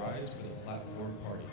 rise for the platform party.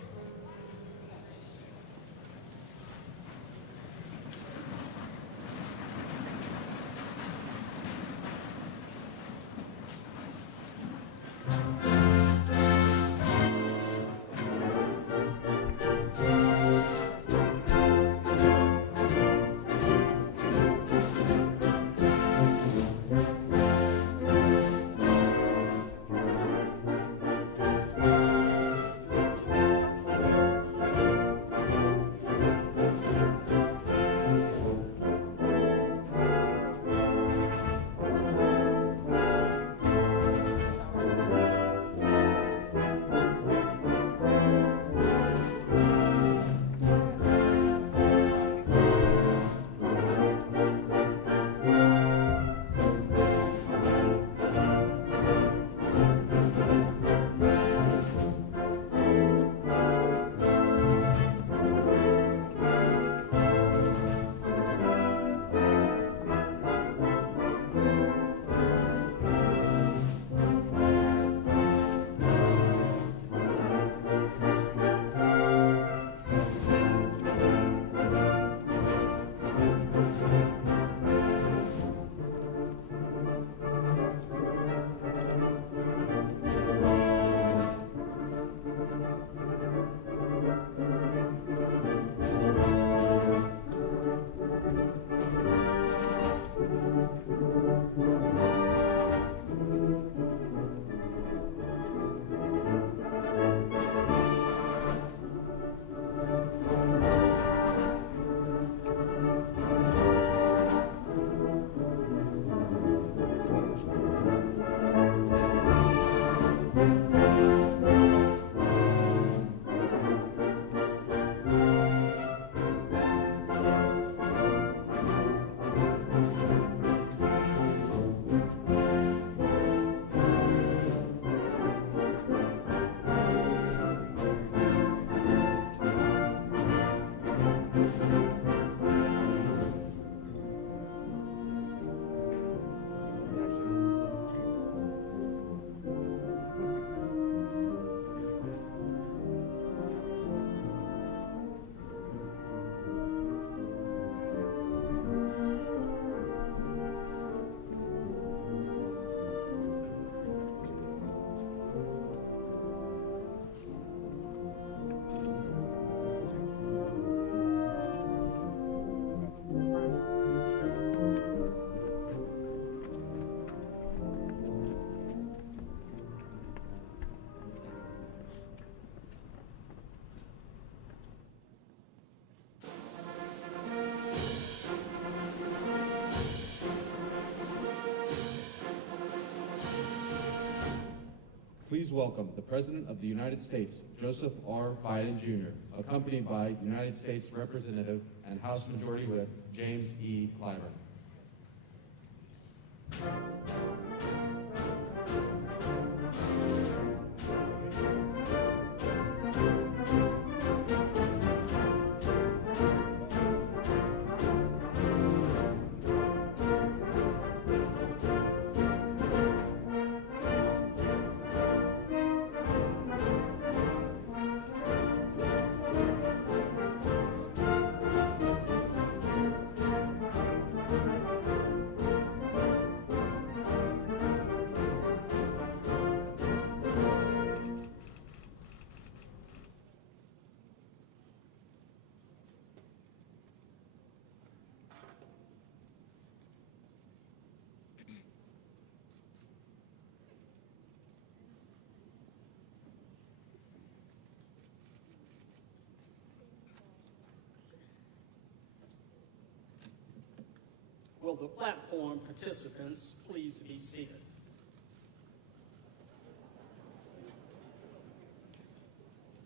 Please welcome the President of the United States, Joseph R. Biden, Jr., accompanied by United States Representative and House Majority Whip James E. Clyburn. Will the platform participants please be seated?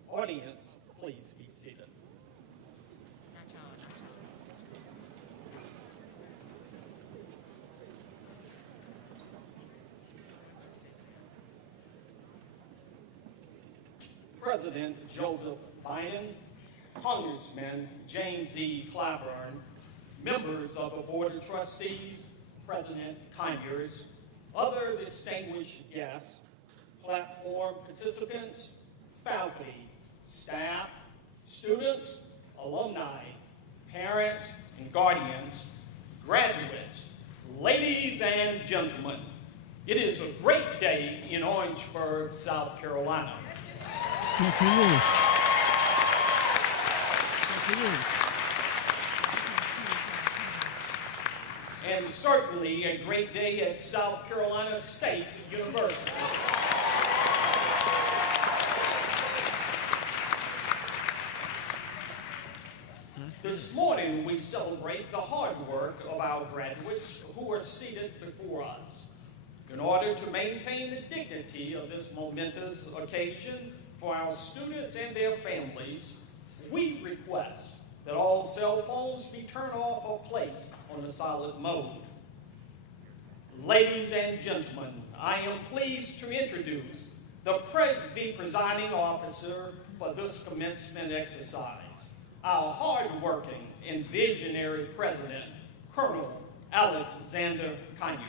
Audience, please be seated. President Joseph Biden, Congressman James E. Clyburn, members of the Board of Trustees, President Conyers, other distinguished guests, platform participants, faculty, staff, students, alumni, parents, and guardians, graduates, ladies and gentlemen, it is a great day in Orangeburg, South Carolina. And certainly a great day at South Carolina State University. This morning we celebrate the hard work of our graduates who are seated before us. In order to maintain the dignity of this momentous occasion for our students and their families, we request that all cell phones be turned off or placed on a silent mode. Ladies and gentlemen, I am pleased to introduce the presiding officer for this commencement exercise, our hard-working and visionary president, Colonel Alexander Conyers.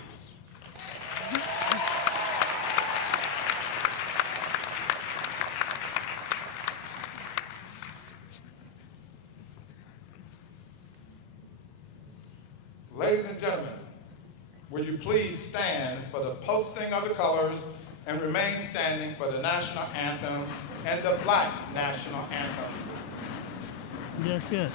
Ladies and gentlemen, will you please stand for the posting of the colors and remain standing for the national anthem and the Black national anthem. Yes, yes.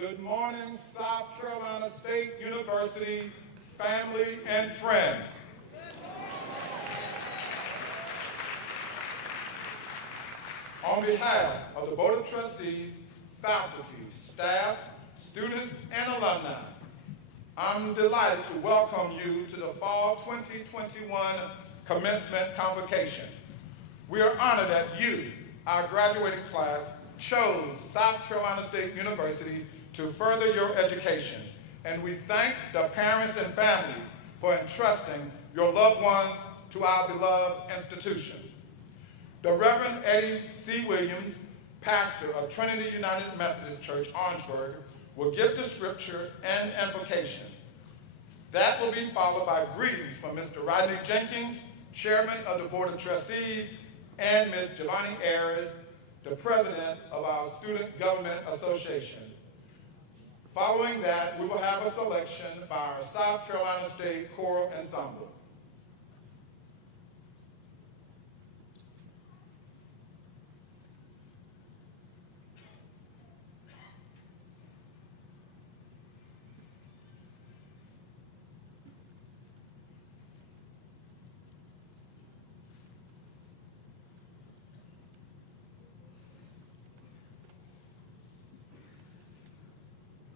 Good morning, South Carolina State University, family and friends. On behalf of the Board of Trustees, faculty, staff, students, and alumni, I'm delighted to welcome you to the Fall 2021 Commencement Convocation. We are honored that you, our graduating class, chose South Carolina State University to further your education, and we thank the parents and families for entrusting your loved ones to our beloved institution. The Reverend Eddie C. Williams, pastor of Trinity United Methodist Church, Orangeburg, will give the scripture and invocation. That will be followed by greetings from Mr. Rodney Jenkins, chairman of the Board of Trustees, and Ms. Giovanni Ayers, the president of our Student Government Association. Following that, we will have a selection by our South Carolina State Choral Ensemble.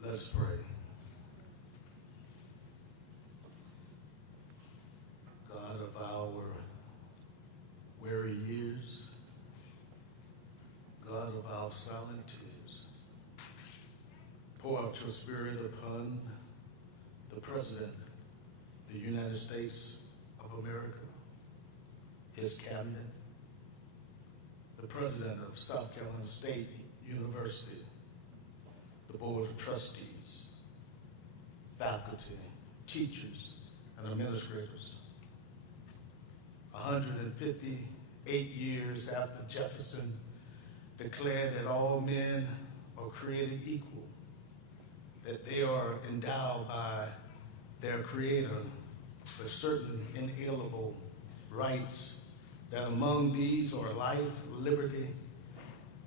Let's pray. God of our weary years, God of our silent tears, pour out your spirit upon the President of the United States of America, his cabinet, the President of South Carolina State University, the Board of Trustees, faculty, teachers, and administrators. 158 years after Jefferson declared that all men are created equal, that they are endowed by their Creator with certain inalienable rights, that among these are life, liberty,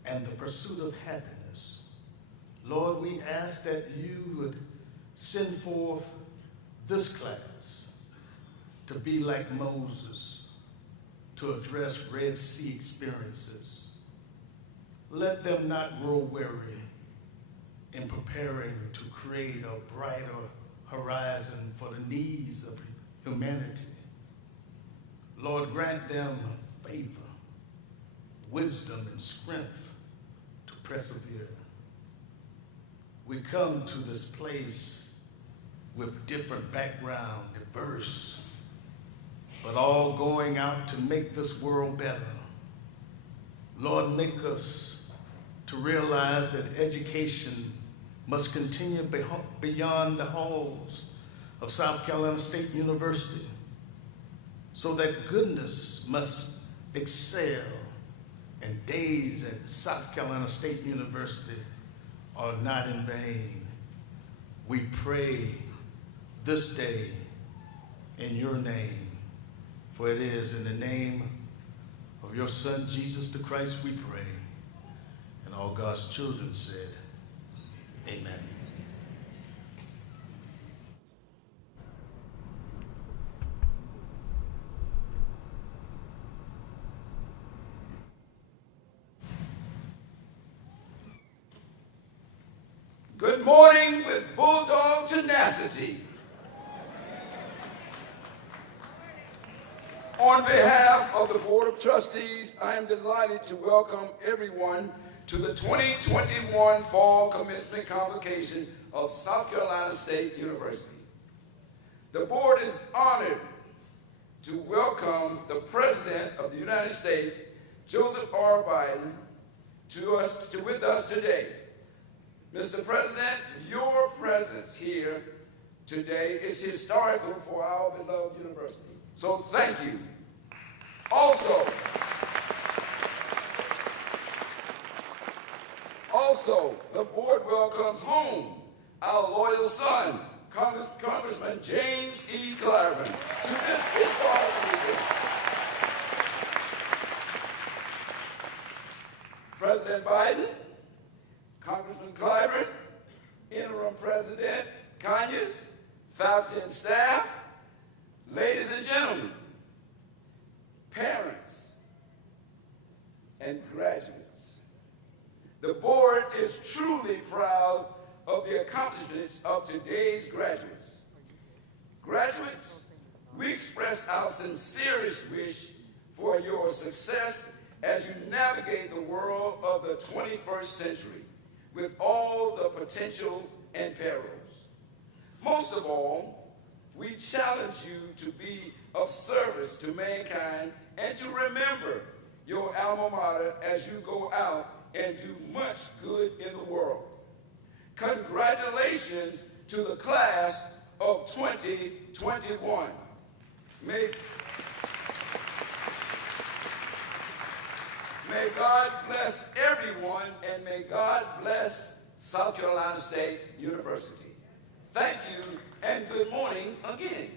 and the pursuit of happiness. Lord, we ask that you would send forth this class to be like Moses, to address Red Sea experiences. Let them not grow weary in preparing to create a brighter horizon for the needs of humanity. Lord, grant them favor, wisdom, and strength to persevere. We come to this place with different background, diverse, but all going out to make this world better. Lord, make us to realize that education must continue beyond the halls of South Carolina State University, so that goodness must excel, and days at South Carolina State University are not in vain. We pray this day in your name, for it is in the name of your Son, Jesus the Christ, we pray. And all God's children said, amen. Good morning with bulldog tenacity. On behalf of the Board of Trustees, I am delighted to welcome everyone to the 2021 Fall Commencement Convocation of South Carolina State University. The board is honored to welcome the President of the United States, Joseph R. Biden, with us today. Mr. President, your presence here today is historical for our beloved university. So thank you. Also, the board welcomes home our loyal son, Congressman James E. Clyburn, to this historic meeting. President Biden, Congressman Clyburn, Interim President Conyers, faculty and staff, ladies and gentlemen, parents, and graduates. The board is truly proud of the accomplishments of today's graduates. Graduates, we express our sincerest wish for your success as you navigate the world of the 21st century with all the potential and perils. Most of all, we challenge you to be of service to mankind and to remember your alma mater as you go out and do much good in the world. Congratulations to the class of 2021. May God bless everyone, and may God bless South Carolina State University. Thank you, and good morning again.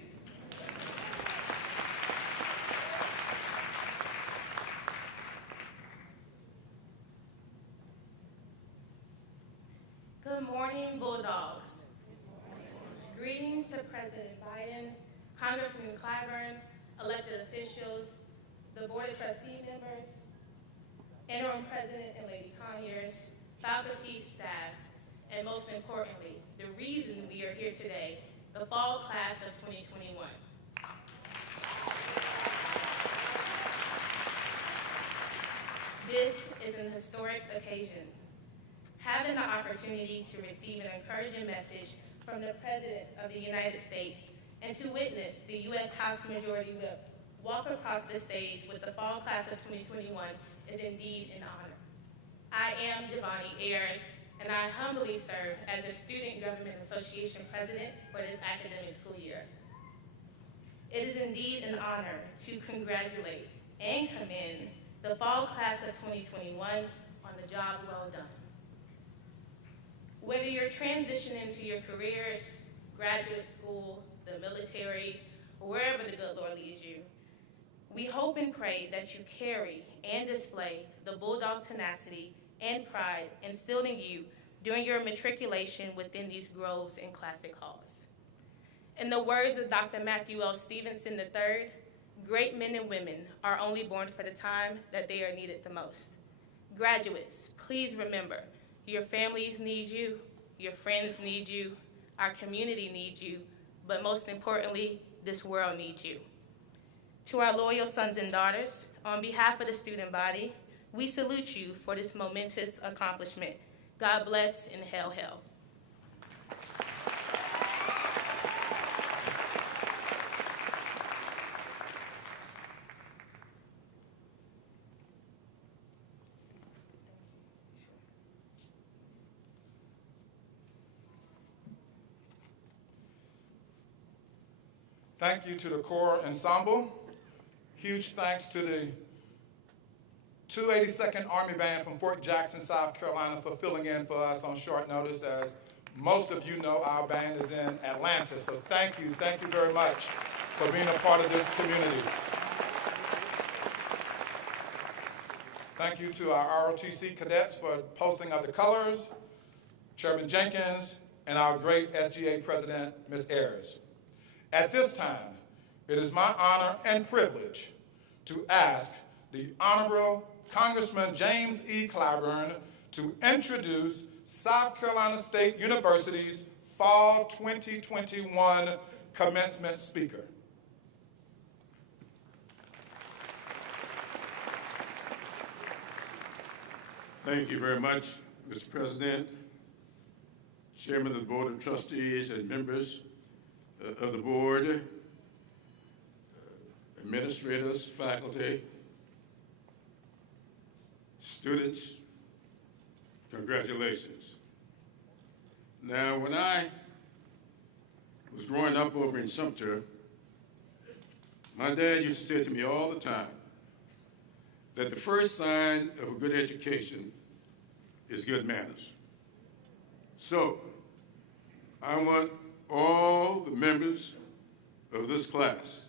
Good morning, Bulldogs. Greetings to President Biden, Congressman Clyburn, elected officials, the Board of Trustee members, Interim President and Lady Conyers, faculty, staff, and most importantly, the reason we are here today, the fall class of 2021. This is an historic occasion. Having the opportunity to receive an encouraging message from the President of the United States and to witness the U.S. House Majority Whip walk across the stage with the fall class of 2021 is indeed an honor. I am Devani Ayers, and I humbly serve as the Student Government Association President for this academic school year. It is indeed an honor to congratulate and commend the fall class of 2021 on the job well done. Whether you're transitioning to your careers, graduate school, the military, or wherever the good Lord leads you, we hope and pray that you carry and display the Bulldog tenacity and pride instilled in you during your matriculation within these groves and classic halls. In the words of Dr. Matthew L. Stevenson III, great men and women are only born for the time that they are needed the most. Graduates, please remember, your families need you, your friends need you, our community needs you, but most importantly, this world needs you. To our loyal sons and daughters, on behalf of the student body, we salute you for this momentous accomplishment. God bless and hail, hail. Thank you to the Corps Ensemble. Huge thanks to the 282nd Army Band from Fort Jackson, South Carolina for filling in for us on short notice. As most of you know, our band is in Atlanta, so thank you very much for being a part of this community. Thank you to our ROTC cadets for posting of the colors, Chairman Jenkins, and our great SGA President, Ms. Ayers. At this time, it is my honor and privilege to ask the Honorable Congressman James E. Clyburn to introduce South Carolina State University's Fall 2021 Commencement Speaker. Thank you very much, Mr. President, Chairman of the Board of Trustees and members of the board, administrators, faculty, students, congratulations. Now, when I was growing up over in Sumter, my dad used to say to me all the time that the first sign of a good education is good manners. So, I want all the members of this class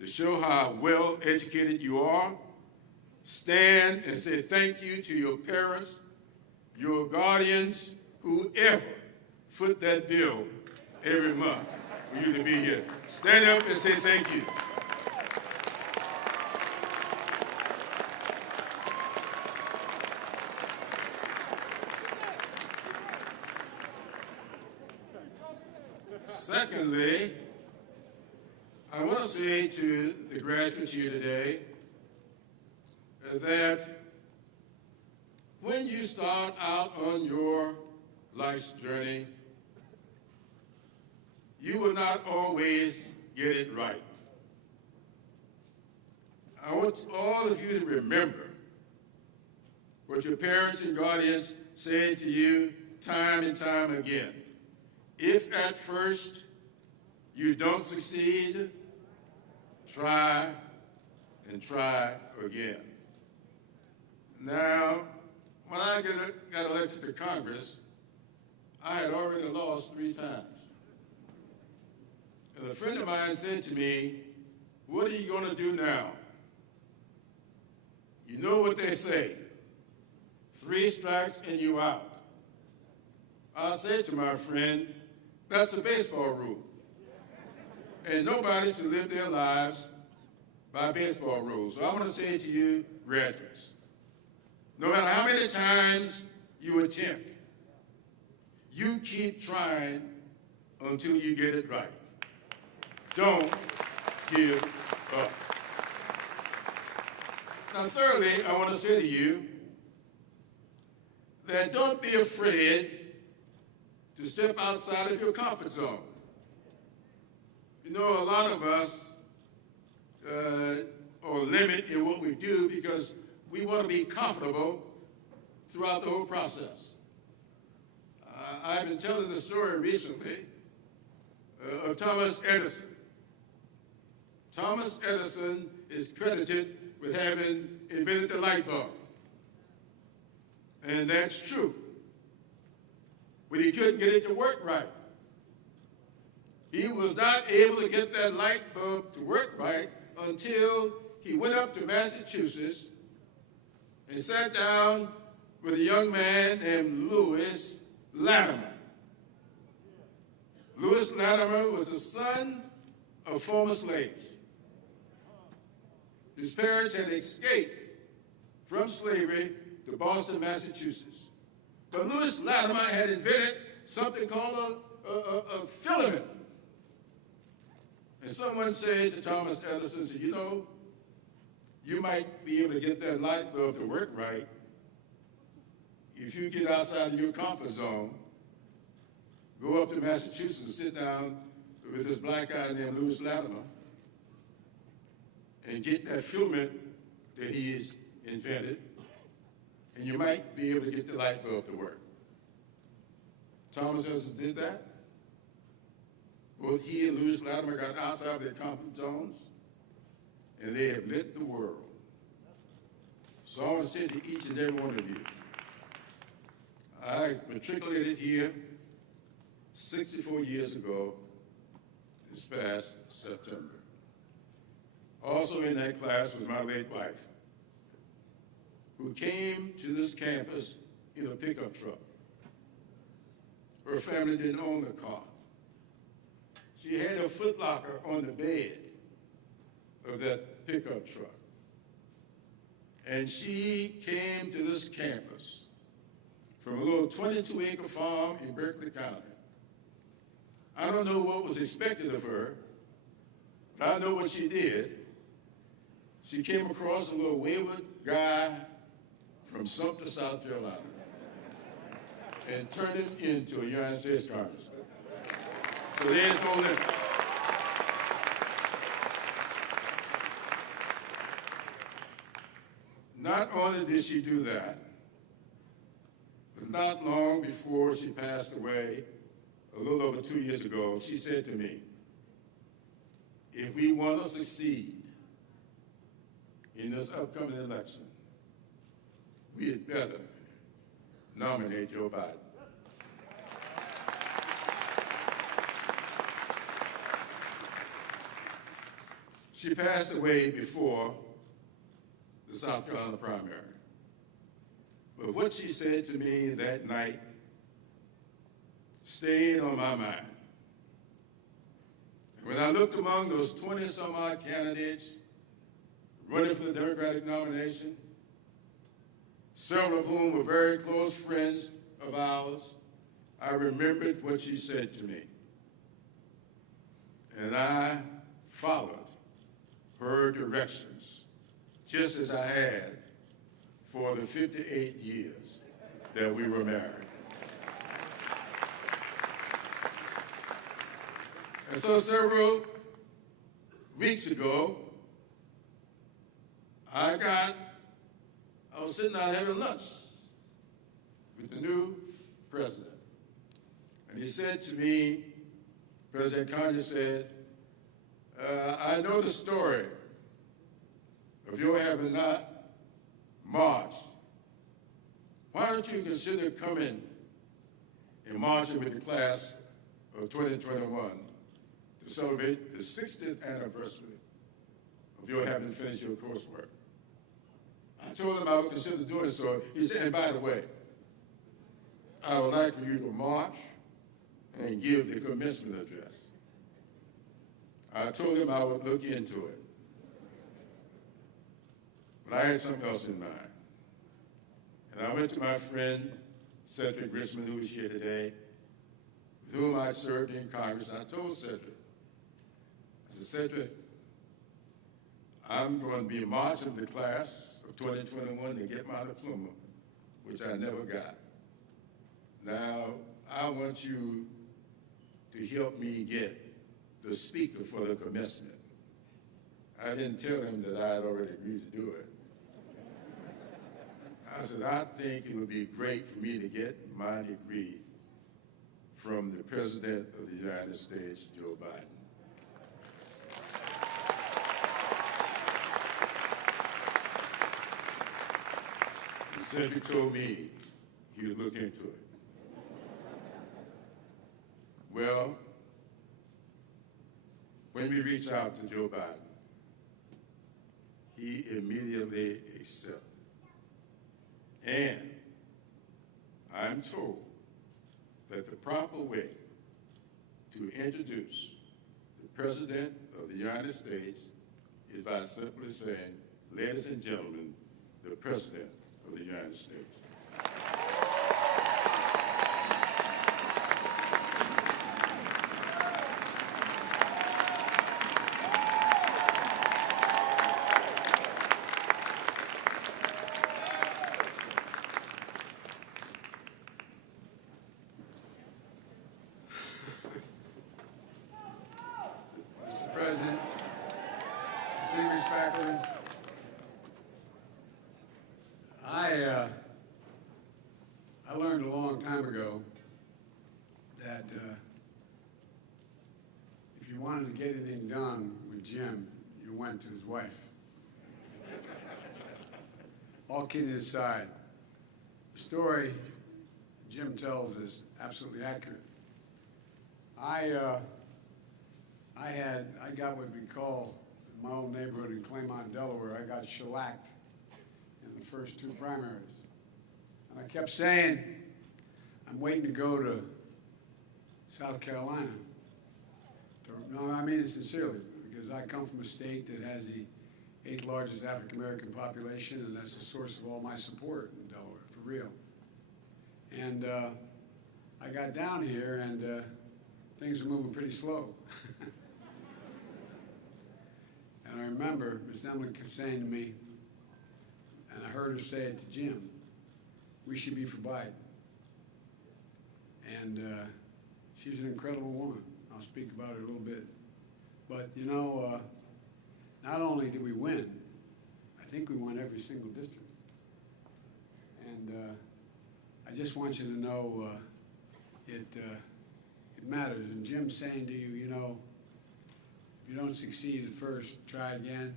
to show how well educated you are. Stand and say thank you to your parents, your guardians, whoever foot that bill every month for you to be here. Stand up and say thank you. Secondly, I want to say to the graduates here today that when you start out on your life's journey, you will not always get it right. I want all of you to remember what your parents and guardians said to you time and time again. If at first you don't succeed, try and try again. Now, when I got elected to Congress, I had already lost 3 times. And a friend of mine said to me, "What are you going to do now?" You know what they say, 3 strikes and you out. I said to my friend, that's a baseball rule. And nobody should live their lives by baseball rules. So I want to say to you, graduates, no matter how many times you attempt, you keep trying until you get it right. Don't give up. Now, thirdly, I want to say to you that don't be afraid to step outside of your comfort zone. You know, a lot of us are limited in what we do because we want to be comfortable throughout the whole process. I've been telling the story recently of Thomas Edison. Thomas Edison is credited with having invented the light bulb. And that's true. But he couldn't get it to work right. He was not able to get that light bulb to work right until he went up to Massachusetts and sat down with a young man named Louis Latimer. Louis Latimer was the son of former slaves. His parents had escaped from slavery to Boston, Massachusetts. But Louis Latimer had invented something called a filament. And someone said to Thomas Edison, said, you know, you might be able to get that light bulb to work right if you get outside of your comfort zone, go up to Massachusetts and sit down with this black guy named Louis Latimer and get that filament that he has invented, and you might be able to get the light bulb to work. Thomas Edison did that. Both he and Louis Latimer got outside their comfort zones, and they have lit the world. So I want to say to each and every one of you, I matriculated here 64 years ago, this past September. Also in that class was my late wife, who came to this campus in a pickup truck. Her family didn't own the car. She had a footlocker on the bed of that pickup truck. And she came to this campus from a little 22-acre farm in Berkeley County. I don't know what was expected of her, but I know what she did. She came across a little wayward guy from Sumter, South Carolina, and turned him into a United States Congressman. So there's no limit. Not only did she do that, but not long before she passed away, a little over 2 years ago, she said to me, if we want to succeed in this upcoming election, we had better nominate Joe Biden. She passed away before the South Carolina primary. But what she said to me that night stayed on my mind. And when I looked among those 20-some-odd candidates running for the Democratic nomination, several of whom were very close friends of ours, I remembered what she said to me. And I followed her directions, just as I had for the 58 years that we were married. And so several weeks ago, I was sitting out having lunch with the new president. And he said to me, President Kanye said, I know the story of your having not marched. Why don't you consider coming and marching with the class of 2021 to celebrate the 60th anniversary of your having finished your coursework? I told him I would consider doing so. He said, and by the way, I would like for you to march and give the commencement address. I told him I would look into it. But I had something else in mind. And I went to my friend, Cedric Richmond, who is here today, with whom I served in Congress, and I told Cedric, I said, Cedric, I'm going to be marching the class of 2021 to get my diploma, which I never got. Now, I want you to help me get the speaker for the commencement. I didn't tell him that I had already agreed to do it. I said, I think it would be great for me to get my degree from the President of the United States, Joe Biden. And Cedric told me he would look into it. Well, when we reached out to Joe Biden, he immediately accepted. And I'm told that the proper way to introduce the President of the United States is by simply saying, ladies and gentlemen, the President of the United States. I learned a long time ago that if you wanted to get anything done with Jim, you went to his wife. All kidding aside, the story Jim tells is absolutely accurate. I got what we call in my old neighborhood in Claymont, Delaware, I got shellacked in the first two primaries. And I kept saying, I'm waiting to go to South Carolina. No, I mean it sincerely, because I come from a state that has the 8th largest African American population, and that's the source of all my support in Delaware, for real. And I got down here, and things were moving pretty slow. And I remember Miss Emily saying to me, and I heard her say it to Jim, we should be for Biden. And she's an incredible woman. I'll speak about her a little bit. But, you know, not only did we win, I think we won every single district. And I just want you to know it matters. And Jim's saying to you, you know, if you don't succeed at first, try again.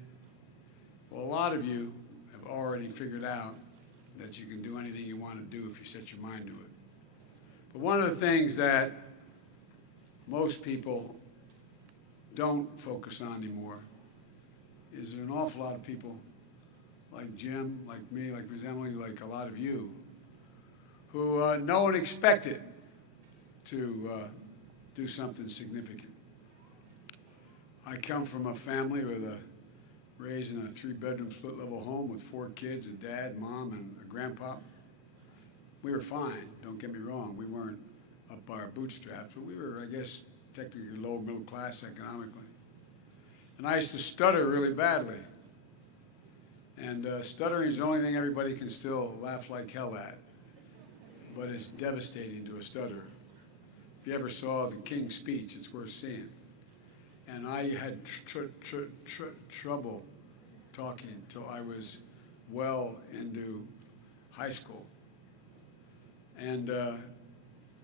Well, a lot of you have already figured out that you can do anything you want to do if you set your mind to it. But one of the things that most people don't focus on anymore is there an awful lot of people like Jim, like me, like Ms. Emily, like a lot of you, who no one expected to do something significant. I come from a family raised in a 3-bedroom split-level home with 4 kids, a dad, mom, and a grandpa. We were fine, don't get me wrong. We weren't up by our bootstraps, but we were, I guess, technically low middle class economically. And I used to stutter really badly. And stuttering is the only thing everybody can still laugh like hell at, but it's devastating to a stutterer. If you ever saw the King's Speech, it's worth seeing. And I had trouble talking until I was well into high school. And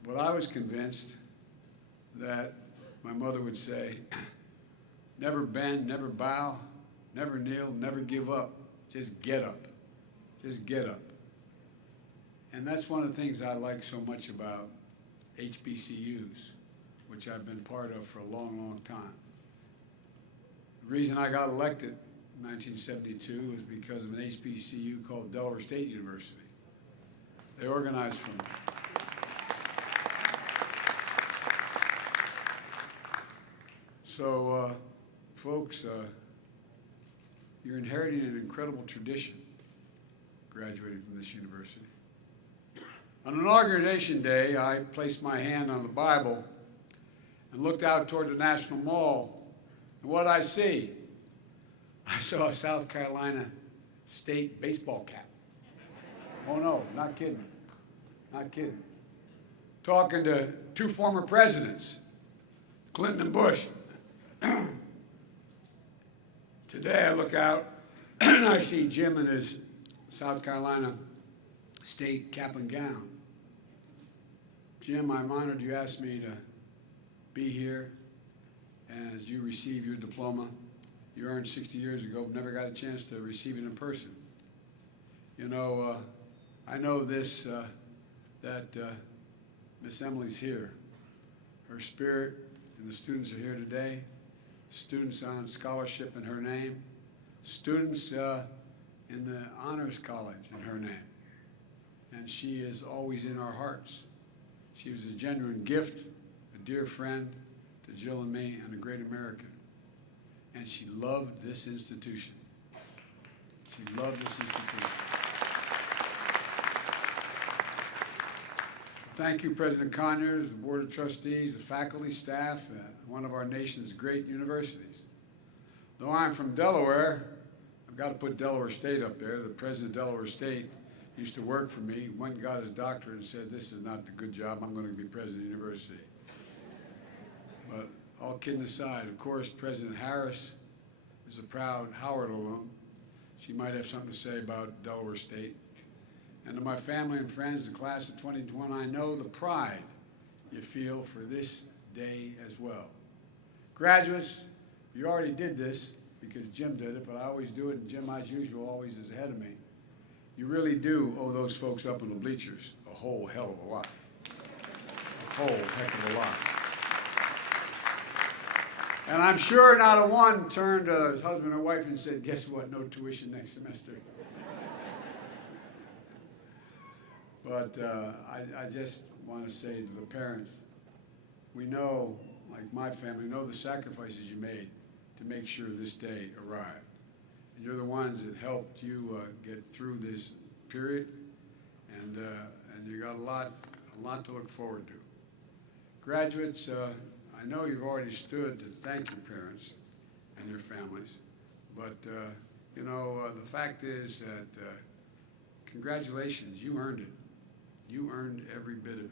but I was convinced that my mother would say, never bend, never bow, never kneel, never give up. Just get up. Just get up. And that's one of the things I like so much about HBCUs, which I've been part of for a long, long time. The reason I got elected in 1972 was because of an HBCU called Delaware State University. They organized for me. So, folks, you're inheriting an incredible tradition graduating from this university. On Inauguration Day, I placed my hand on the Bible and looked out toward the National Mall. And what I see? I saw a South Carolina State baseball cap. Oh no, not kidding. Not kidding. Talking to 2 former presidents, Clinton and Bush. Today I look out and I see Jim in his South Carolina State cap and gown. Jim, I'm honored you asked me to be here, and as you receive your diploma you earned 60 years ago, never got a chance to receive it in person. You know, I know this, that Miss Emily's here. Her spirit and the students are here today. Students on scholarship in her name. Students in the Honors College in her name. And she is always in our hearts. She was a genuine gift, a dear friend to Jill and me, and a great American. And she loved this institution. She loved this institution. Thank you, President Conyers, the Board of Trustees, the faculty, staff at one of our nation's great universities. Though I'm from Delaware, I've got to put Delaware State up there. The president of Delaware State used to work for me, went and got his doctorate and said, this is not the good job, I'm going to be president of the university. But all kidding aside, of course, President Harris is a proud Howard alum. She might have something to say about Delaware State. And to my family and friends, the class of 2021, I know the pride you feel for this day as well. Graduates, you already did this because Jim did it, but I always do it, and Jim, as usual, always is ahead of me. You really do owe those folks up in the bleachers a whole hell of a lot. A whole heck of a lot. And I'm sure not a one turned to his husband or wife and said, guess what, no tuition next semester. But I just want to say to the parents, we know, like my family, know the sacrifices you made to make sure this day arrived. And you're the ones that helped you get through this period, and you got a lot to look forward to. Graduates, I know you've already stood to thank your parents and your families, but you know, the fact is that congratulations, you earned it. You earned every bit of it.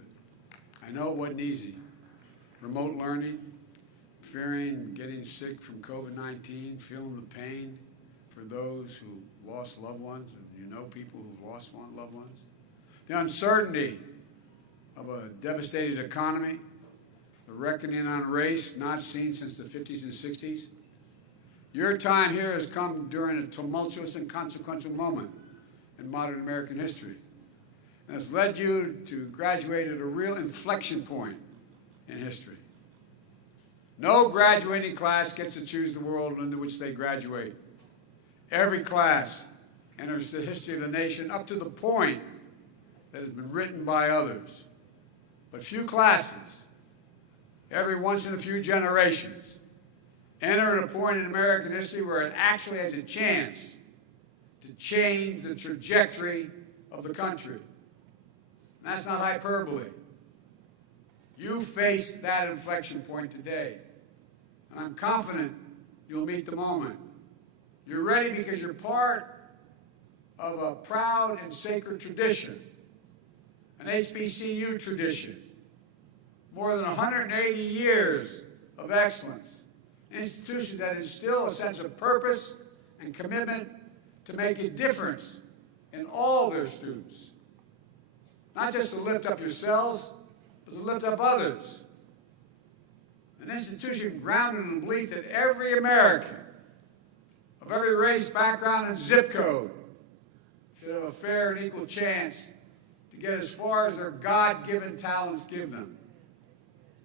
I know it wasn't easy. Remote learning, fearing getting sick from COVID-19, feeling the pain for those who lost loved ones, and you know people who've lost loved ones. The uncertainty of a devastated economy, the reckoning on race not seen since the 50s and 60s. Your time here has come during a tumultuous and consequential moment in modern American history, and has led you to graduate at a real inflection point in history. No graduating class gets to choose the world into which they graduate. Every class enters the history of the nation up to the point that has been written by others. But few classes every once in a few generations, enter at a point in American history where it actually has a chance to change the trajectory of the country. And that's not hyperbole. You face that inflection point today. And I'm confident you'll meet the moment. You're ready because you're part of a proud and sacred tradition, an HBCU tradition. More than 180 years of excellence. Institutions that instill a sense of purpose and commitment to make a difference in all their students. Not just to lift up yourselves, but to lift up others. An institution grounded in the belief that every American, of every race, background, and zip code, should have a fair and equal chance to get as far as their God-given talents give them.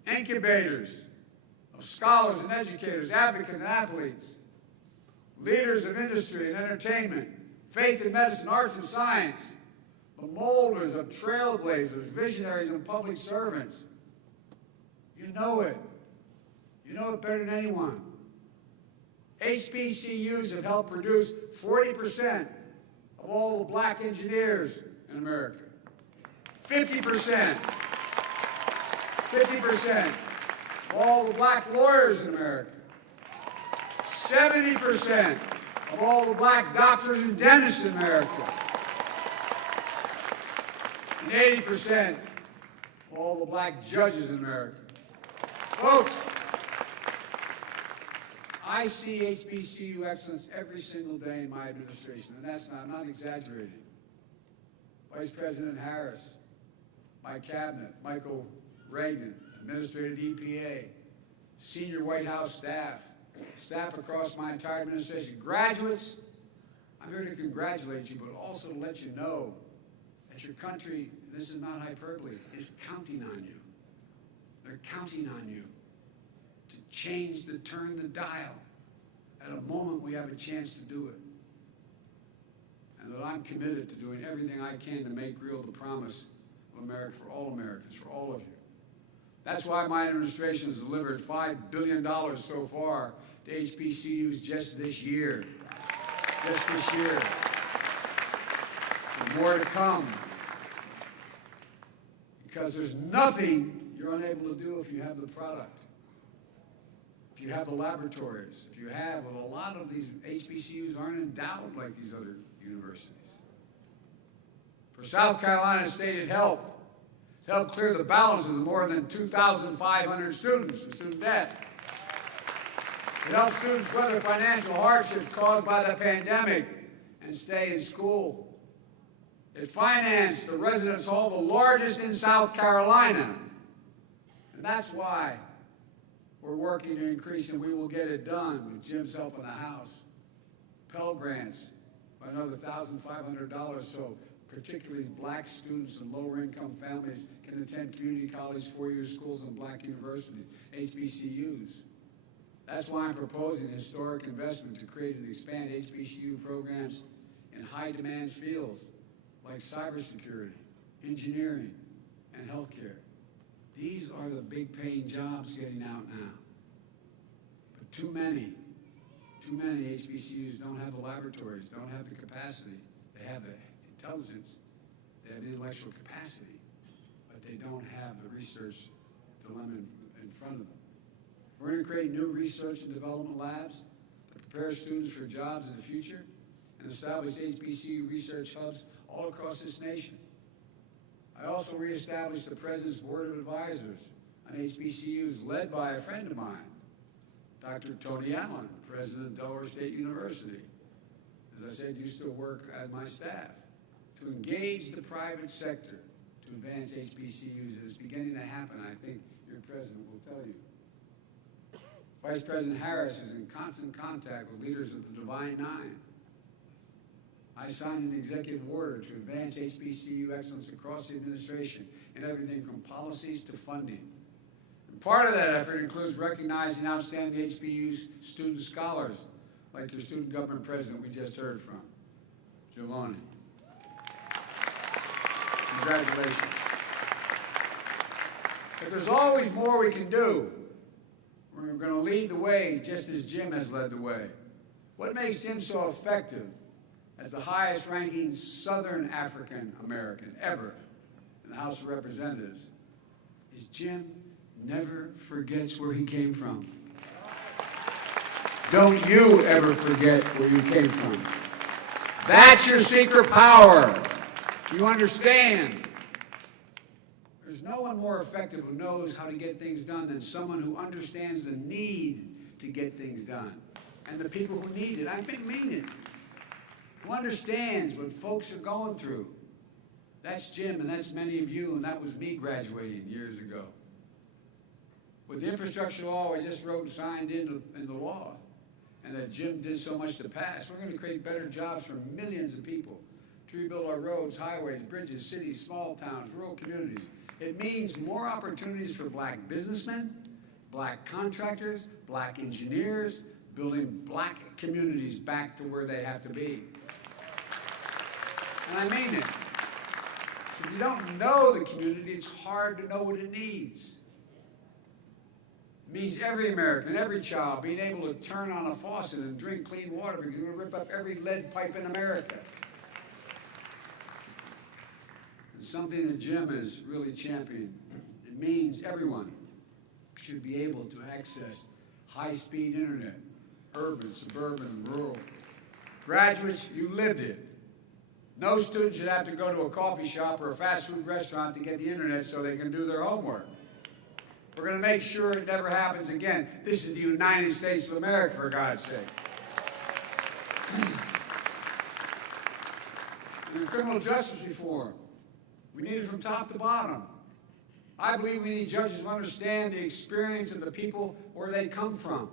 Incubators of scholars and educators, advocates and athletes, leaders of industry and entertainment, faith in medicine, arts and science, the molders of trailblazers, visionaries, and public servants. You know it. You know it better than anyone. HBCUs have helped produce 40% of all the black engineers in America. 50%. 50% of all the black lawyers in America. 70% of all the black doctors and dentists in America. And 80% of all the black judges in America. Folks, I see HBCU excellence every single day in my administration, and I'm not exaggerating. Vice President Harris, my cabinet, Michael Reagan, Administrator of the EPA, senior White House staff, staff across my entire administration, graduates, I'm here to congratulate you, but also to let you know that your country, this is not hyperbole, is counting on you. They're counting on you to change, to turn the dial at a moment we have a chance to do it. And that I'm committed to doing everything I can to make real the promise of America for all Americans, for all of you. That's why my administration has delivered $5 billion so far to HBCUs just this year. Just this year. And more to come. Because there's nothing you're unable to do if you have the product. If you have the laboratories, if you have, well, a lot of these HBCUs aren't endowed like these other universities. For South Carolina State, it helped. It helped clear the balances of more than 2,500 students in student debt. It helped students weather financial hardships caused by the pandemic and stay in school. It financed the Residence Hall, the largest in South Carolina. And that's why we're working to increase, and we will get it done with Jim's help in the House. Pell Grants by another $1,500, so particularly black students and lower-income families can attend community college, four-year schools, and black universities, HBCUs. That's why I'm proposing a historic investment to create and expand HBCU programs in high-demand fields like cybersecurity, engineering, and healthcare. These are the big-paying jobs getting out now. But too many HBCUs don't have the laboratories, don't have the capacity. They have the intelligence, they have the intellectual capacity, but they don't have the research dilemma in front of them. We're going to create new research and development labs to prepare students for jobs in the future and establish HBCU research hubs all across this nation. I also reestablished the President's Board of Advisors on HBCUs, led by a friend of mine, Dr. Tony Allen, President of Delaware State University. As I said, used to work at my staff to engage the private sector to advance HBCUs. It's beginning to happen, I think your president will tell you. Vice President Harris is in constant contact with leaders of the Divine Nine. I signed an executive order to advance HBCU excellence across the administration in everything from policies to funding. And part of that effort includes recognizing outstanding HBCU student scholars, like your student government president we just heard from, Giovanni. Congratulations. But there's always more we can do. We're going to lead the way just as Jim has led the way. What makes Jim so effective as the highest ranking Southern African American ever in the House of Representatives is Jim never forgets where he came from. Don't you ever forget where you came from. That's your secret power. You understand? There's no one more effective who knows how to get things done than someone who understands the need to get things done and the people who need it. I mean it. Who understands what folks are going through. That's Jim, and that's many of you, and that was me graduating years ago. With the infrastructure law I just wrote and signed into law, and that Jim did so much to pass, we're going to create better jobs for millions of people to rebuild our roads, highways, bridges, cities, small towns, rural communities. It means more opportunities for black businessmen, black contractors, black engineers, building black communities back to where they have to be. And I mean it. So if you don't know the community, it's hard to know what it needs. It means every American, every child being able to turn on a faucet and drink clean water because we're going to rip up every lead pipe in America. It's something that Jim has really championed. It means everyone should be able to access high-speed internet, urban, suburban, rural. Graduates, you lived it. No student should have to go to a coffee shop or a fast food restaurant to get the internet so they can do their homework. We're going to make sure it never happens again. This is the United States of America, for God's sake. And in criminal justice reform, we need it from top to bottom. I believe we need judges who understand the experience of the people where they come from.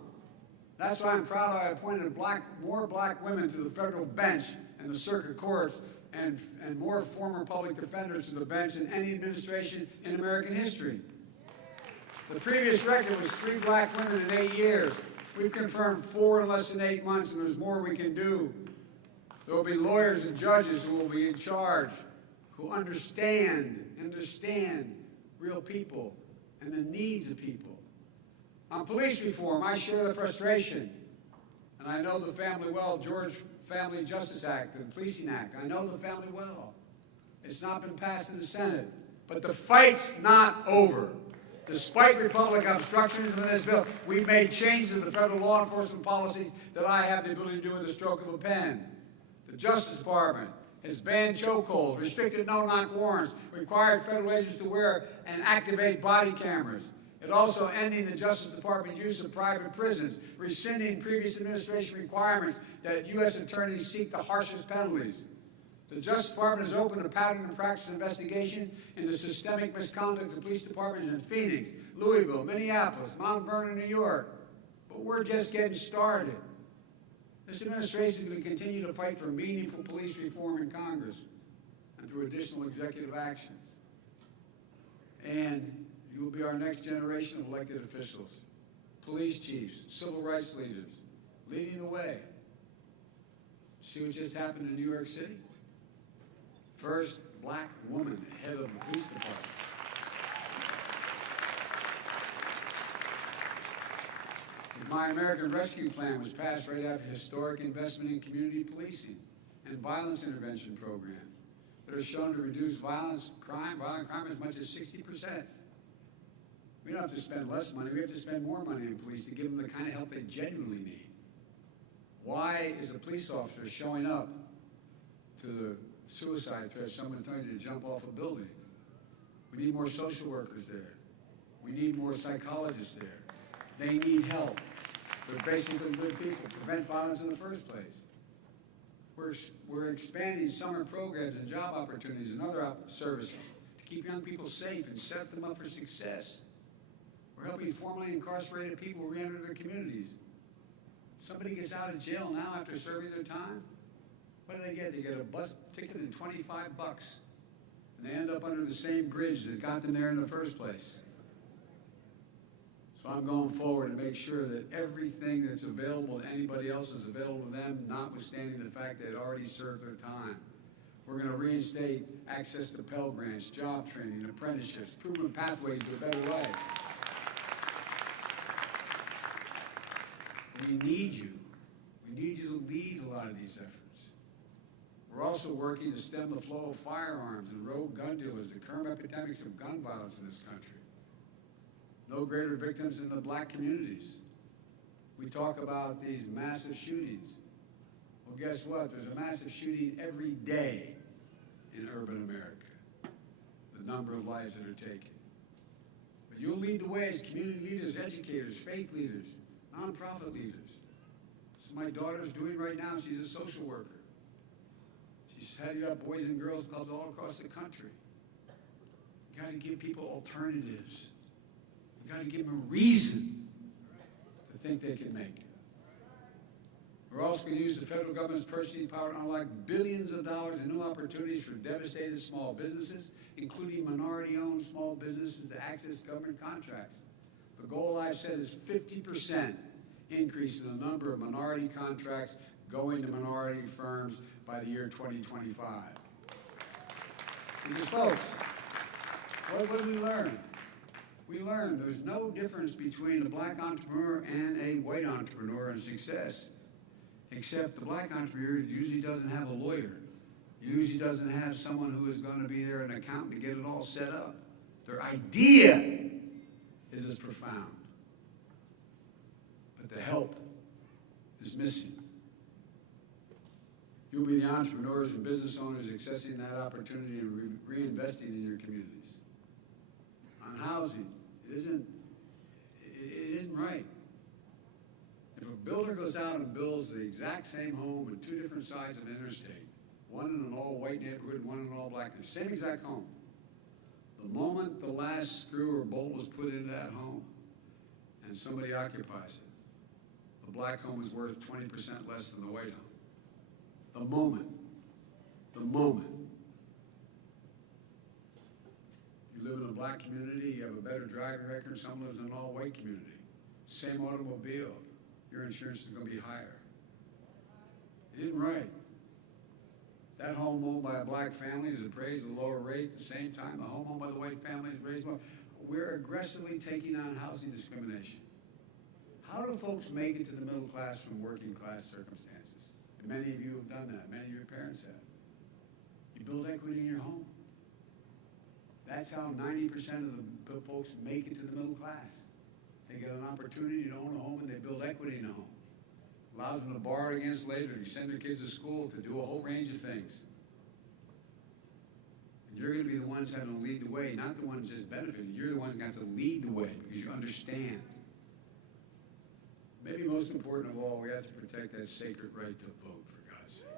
That's why I'm proud I appointed more black women to the federal bench and the circuit courts, and more former public defenders to the bench than any administration in American history. The previous record was 3 black women in 8 years. We've confirmed 4 in less than 8 months, and there's more we can do. There will be lawyers and judges who will be in charge, who understand real people and the needs of people. On police reform, I share the frustration, and I know the family well. George Family Justice Act and Policing Act. I know the family well. It's not been passed in the Senate, but the fight's not over. Despite Republican obstructionism in this bill, we've made changes to the federal law enforcement policies that I have the ability to do with the stroke of a pen. The Justice Department has banned chokeholds, restricted no-knock warrants, required federal agents to wear and activate body cameras. It also ending the Justice Department's use of private prisons, rescinding previous administration requirements that U.S. attorneys seek the harshest penalties. The Justice Department has opened a pattern and practice investigation into systemic misconduct of police departments in Phoenix, Louisville, Minneapolis, Mount Vernon, New York. But we're just getting started. This administration is going to continue to fight for meaningful police reform in Congress and through additional executive actions. And you will be our next generation of elected officials, police chiefs, civil rights leaders, leading the way. See what just happened in New York City? First black woman head of the police department. My American Rescue Plan was passed right after historic investment in community policing and violence intervention programs that are shown to reduce violent crime as much as 60%. We don't have to spend less money, we have to spend more money on police to give them the kind of help they genuinely need. Why is a police officer showing up to the suicide threat, someone trying to jump off a building? We need more social workers there. We need more psychologists there. They need help. They're basically good people, prevent violence in the first place. We're expanding summer programs and job opportunities and other services to keep young people safe and set them up for success. We're helping formerly incarcerated people re-enter their communities. Somebody gets out of jail now after serving their time. What do they get? They get a bus ticket and $25, and they end up under the same bridge that got them there in the first place. So I'm going forward to make sure that everything that's available to anybody else is available to them, notwithstanding the fact they had already served their time. We're going to reinstate access to Pell Grants, job training, apprenticeships, proven pathways to a better life. We need you. We need you to lead a lot of these efforts. We're also working to stem the flow of firearms and rogue gun dealers, the current epidemics of gun violence in this country. No greater victims than the black communities. We talk about these massive shootings. Well, guess what? There's a massive shooting every day in urban America. The number of lives that are taken. But you'll lead the way as community leaders, educators, faith leaders, nonprofit leaders. So my daughter's doing right now, she's a social worker. She's heading up Boys and Girls Clubs all across the country. You gotta give people alternatives. You gotta give them a reason to think they can make it. We're also going to use the federal government's purchasing power to unlock billions of dollars in new opportunities for devastated small businesses, including minority-owned small businesses to access government contracts. The goal I've set is 50% increase in the number of minority contracts going to minority firms by the year 2025. Because folks, what did we learn? We learned there's no difference between a black entrepreneur and a white entrepreneur in success, except the black entrepreneur usually doesn't have a lawyer, usually doesn't have someone who is going to be there, an accountant, to get it all set up. Their idea is as profound, but the help is missing. You'll be the entrepreneurs and business owners accessing that opportunity and reinvesting in your communities. On housing, it isn't right. If a builder goes out and builds the exact same home in two different sides of an interstate, one in an all-white neighborhood and one in an all-black neighborhood, same exact home, the moment the last screw or bolt was put into that home and somebody occupies it, the black home is worth 20% less than the white home. The moment. You live in a black community, you have a better driving record, someone lives in an all-white community. Same automobile, your insurance is going to be higher. It isn't right. That home owned by a black family is appraised at a lower rate. At the same time, the home owned by the white family is raised more. We're aggressively taking on housing discrimination. How do folks make it to the middle class from working class circumstances? And many of you have done that. Many of your parents have. You build equity in your home. That's how 90% of the folks make it to the middle class. They get an opportunity to own a home and they build equity in a home. Allows them to borrow against later, to send their kids to school, to do a whole range of things. And you're going to be the ones having to lead the way, not the ones just benefiting. You're the ones that have to lead the way because you understand. Maybe most important of all, we have to protect that sacred right to vote, for God's sake.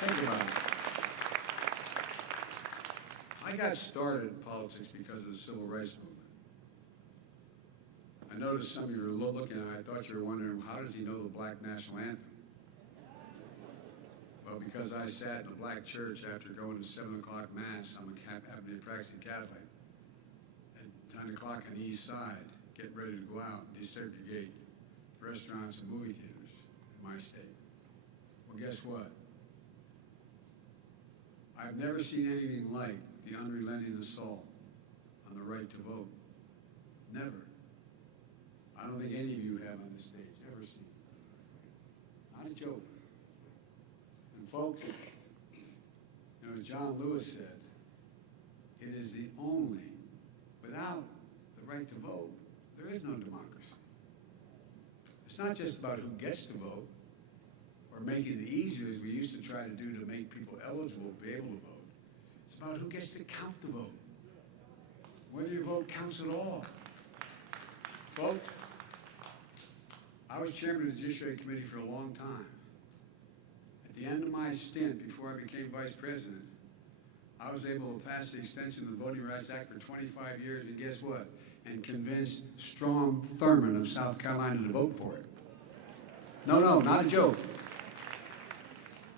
Think about it. I got started in politics because of the civil rights movement. I noticed some of you were looking at it, I thought you were wondering, how does he know the black national anthem? Well, because I sat in a black church after going to 7 o'clock mass, I'm a practicing Catholic. At 9 o'clock on the east side, getting ready to go out and desegregate restaurants and movie theaters in my state. Well, guess what? I've never seen anything like the unrelenting assault on the right to vote. Never. I don't think any of you have on this stage ever seen it. Not a joke. And folks, you know, as John Lewis said, it is the only, without the right to vote, there is no democracy. It's not just about who gets to vote or making it easier as we used to try to do to make people eligible to be able to vote. It's about who gets to count the vote. Whether your vote counts at all. Folks, I was chairman of the Judiciary Committee for a long time. At the end of my stint, before I became vice president, I was able to pass the extension of the Voting Rights Act for 25 years, and guess what? And convinced Strom Thurmond of South Carolina to vote for it. No, not a joke.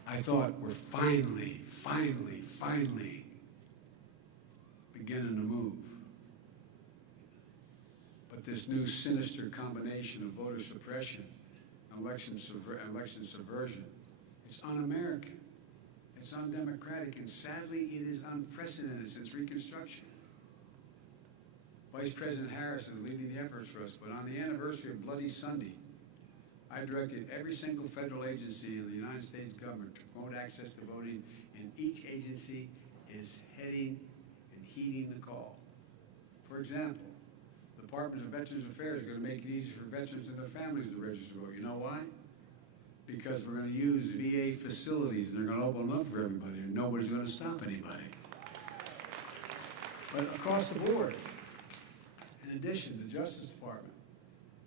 I thought we're finally beginning to move. But this new sinister combination of voter suppression and election subversion It's un-American. It's undemocratic, and sadly, it is unprecedented since Reconstruction. Vice President Harris is leading the efforts for us, but on the anniversary of Bloody Sunday, I directed every single federal agency in the United States government to promote access to voting, and each agency is heading and heeding the call. For example, the Department of Veterans Affairs is going to make it easy for veterans and their families to register to vote. You know why? Because we're going to use VA facilities, and they're going to open them up for everybody, and nobody's going to stop anybody. But across the board, in addition, the Justice Department,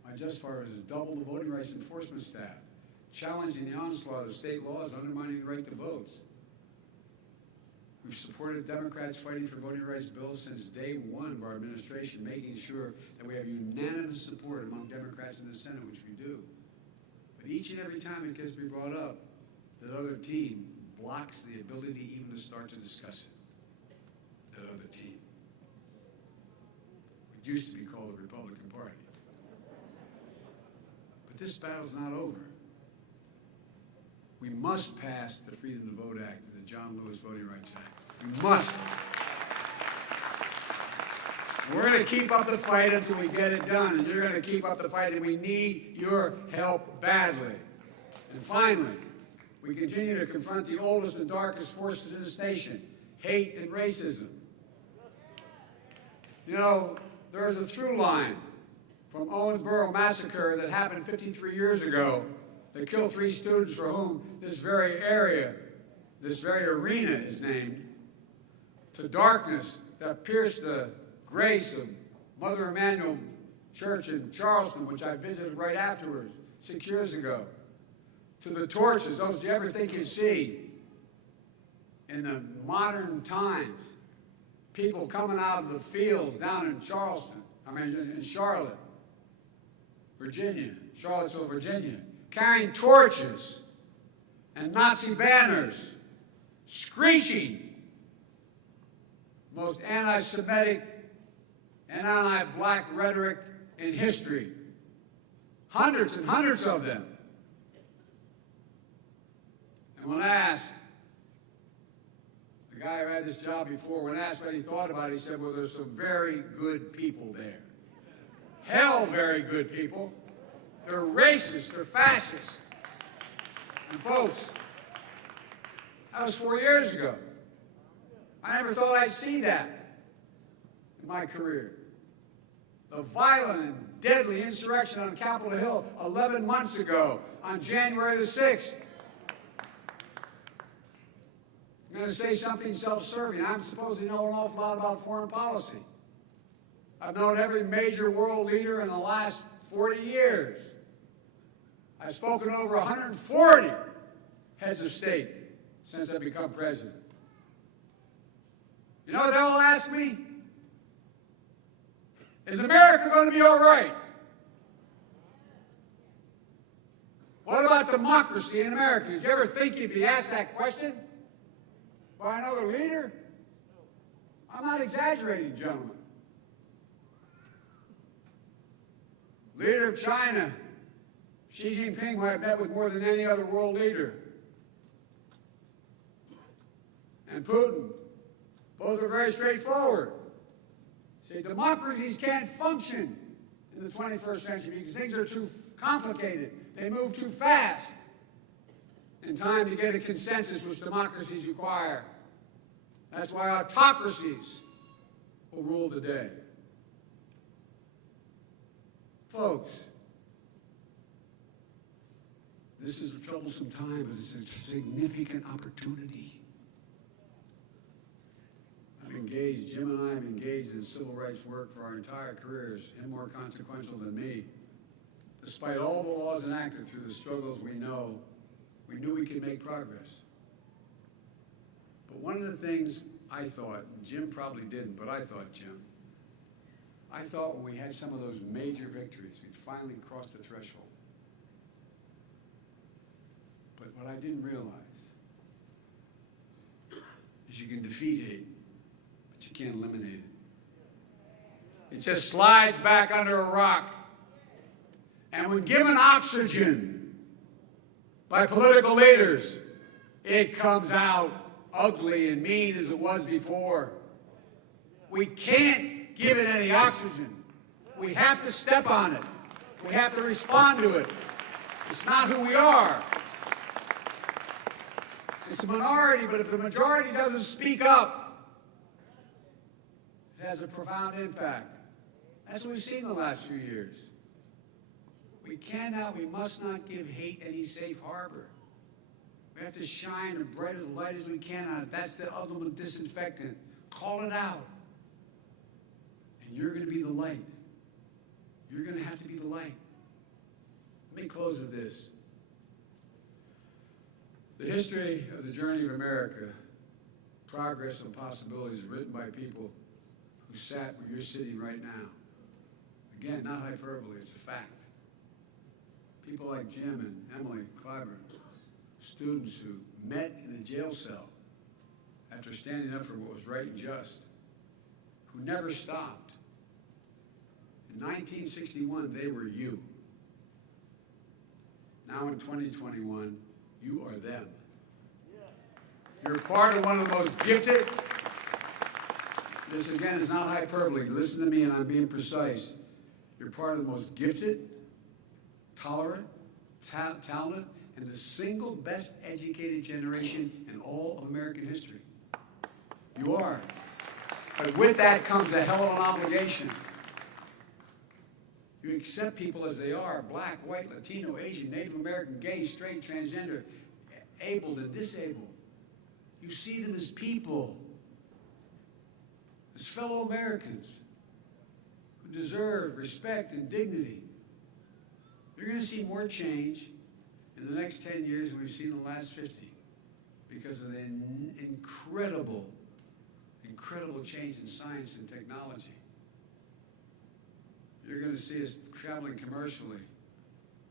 my Justice Department has doubled the voting rights enforcement staff, challenging the onslaught of state laws undermining the right to vote. We've supported Democrats fighting for voting rights bills since day one of our administration, making sure that we have unanimous support among Democrats in the Senate, which we do. But each and every time it gets to be brought up, that other team blocks the ability even to start to discuss it. That other team. It used to be called the Republican Party. But this battle's not over. We must pass the Freedom to Vote Act and the John Lewis Voting Rights Act. We must. We're going to keep up the fight until we get it done, and you're going to keep up the fight, and we need your help badly. And finally, we continue to confront the oldest and darkest forces in this nation, hate and racism. You know, there's a through line from Owensboro massacre that happened 53 years ago that killed 3 students for whom this very area, this very arena is named, to darkness that pierced the grace of Mother Emanuel Church in Charleston, which I visited right afterwards 6 years ago, to the torches, those you ever think you'd see in the modern times, people coming out of the fields down in in Charlotte, Virginia, Charlottesville, Virginia, carrying torches and Nazi banners, screeching most anti-Semitic and anti-black rhetoric in history. Hundreds and hundreds of them. And when asked, the guy who had this job before, when asked what he thought about it, he said, well, there's some very good people there. Hell, very good people. They're racist, they're fascist. And folks, that was 4 years ago. I never thought I'd see that in my career. The violent and deadly insurrection on Capitol Hill 11 months ago on January the 6th. I'm going to say something self-serving. I'm supposed to know an awful lot about foreign policy. I've known every major world leader in the last 40 years. I've spoken to over 140 heads of state since I've become president. You know what they'll ask me? Is America going to be all right? What about democracy in America? Did you ever think you'd be asked that question by another leader? I'm not exaggerating, gentlemen. Leader of China, Xi Jinping, who I've met with more than any other world leader, and Putin, both are very straightforward. Say, democracies can't function in the 21st century because things are too complicated. They move too fast in time to get a consensus which democracies require. That's why autocracies will rule the day. Folks, this is a troublesome time, but it's a significant opportunity. Jim and I have engaged in civil rights work for our entire careers, him more consequential than me. Despite all the laws enacted through the struggles we knew we could make progress. But one of the things I thought, and Jim probably didn't, but I thought, Jim, I thought when we had some of those major victories, we'd finally crossed the threshold. But what I didn't realize is you can defeat hate, but you can't eliminate it. It just slides back under a rock. And when given oxygen by political leaders, it comes out ugly and mean as it was before. We can't give it any oxygen. We have to step on it. We have to respond to it. It's not who we are. It's a minority, but if the majority doesn't speak up, it has a profound impact. That's what we've seen the last few years. We must not give hate any safe harbor. We have to shine as bright as light as we can on it. That's the ultimate disinfectant. Call it out. And you're going to be the light. You're going to have to be the light. Let me close with this. The history of the journey of America, progress and possibilities, is written by people who sat where you're sitting right now. Again, not hyperbole, it's a fact. People like Jim and Emily Clyburn, students who met in a jail cell after standing up for what was right and just, who never stopped. In 1961, they were you. Now in 2021, you are them. You're part of one of the most gifted. This, again, is not hyperbole. Listen to me, and I'm being precise. You're part of the most gifted, tolerant, talented, and the single best educated generation in all of American history. You are. But with that comes a hell of an obligation. You accept people as they are, black, white, Latino, Asian, Native American, gay, straight, transgender, abled and disabled. You see them as people, as fellow Americans who deserve respect and dignity. You're going to see more change in the next 10 years than we've seen in the last 50 because of the incredible change in science and technology. You're going to see us traveling commercially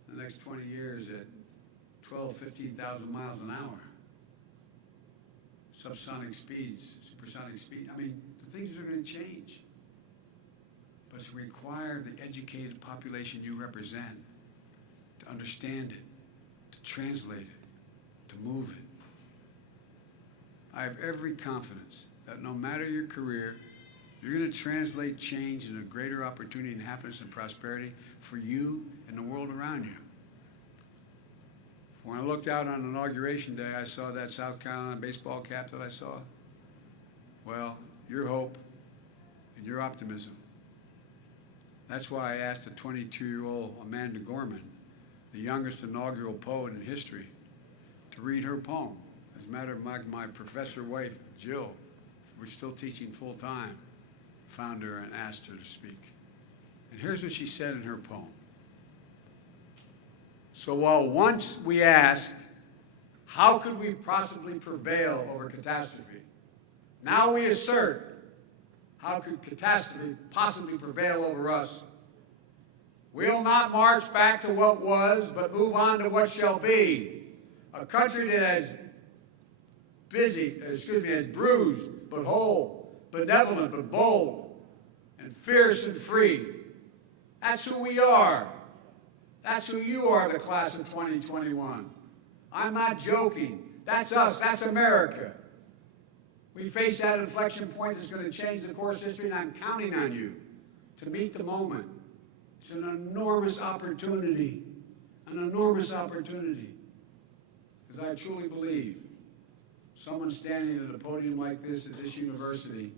in the next 20 years at 12, 15,000 miles an hour. Subsonic speeds, supersonic speed. I mean, the things are going to change. But it's required the educated population you represent to understand it, to translate it, to move it. I have every confidence that no matter your career, you're going to translate change into greater opportunity and happiness and prosperity for you and the world around you. When I looked out on Inauguration Day, I saw that South Carolina baseball cap that I saw. Well, your hope and your optimism. That's why I asked a 22-year-old Amanda Gorman, the youngest inaugural poet in history, to read her poem. As a matter of fact, my professor wife, Jill, we're still teaching full-time, found her and asked her to speak. And here's what she said in her poem. So while once we asked, how could we possibly prevail over catastrophe? Now we assert, how could catastrophe possibly prevail over us? We'll not march back to what was, but move on to what shall be. A country that is bruised but whole, benevolent but bold, and fierce and free. That's who we are. That's who you are, the class of 2021. I'm not joking. That's us. That's America. We face that inflection point that's going to change the course of history, and I'm counting on you to meet the moment. It's an enormous opportunity, because I truly believe someone standing at a podium like this at this university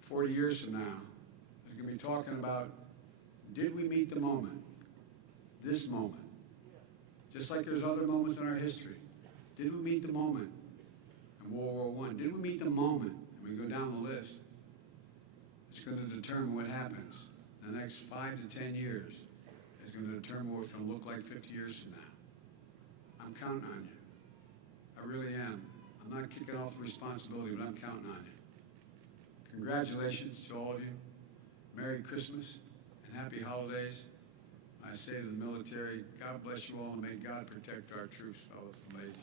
40 years from now is going to be talking about, did we meet the moment? This moment. Just like there's other moments in our history. Did we meet the moment in World War I? Did we meet the moment? And we go down the list. It's going to determine what happens in the next 5 to 10 years. It's going to determine what it's going to look like 50 years from now. I'm counting on you. I really am. I'm not kicking off the responsibility, but I'm counting on you. Congratulations to all of you. Merry Christmas and happy holidays. I say to the military, God bless you all, and may God protect our troops, fellas and ladies.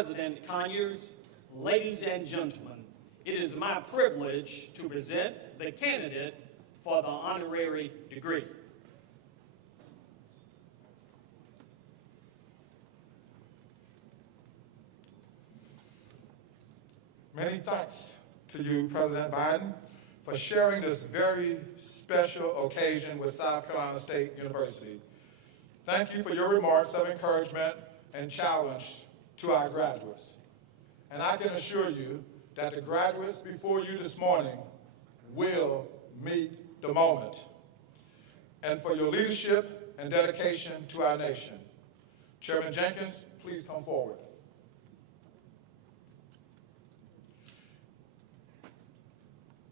President Conyers, ladies and gentlemen, it is my privilege to present the candidate for the honorary degree. Many thanks to you, President Biden, for sharing this very special occasion with South Carolina State University. Thank you for your remarks of encouragement and challenge to our graduates. And I can assure you that the graduates before you this morning will meet the moment. And for your leadership and dedication to our nation. Chairman Jenkins, please come forward.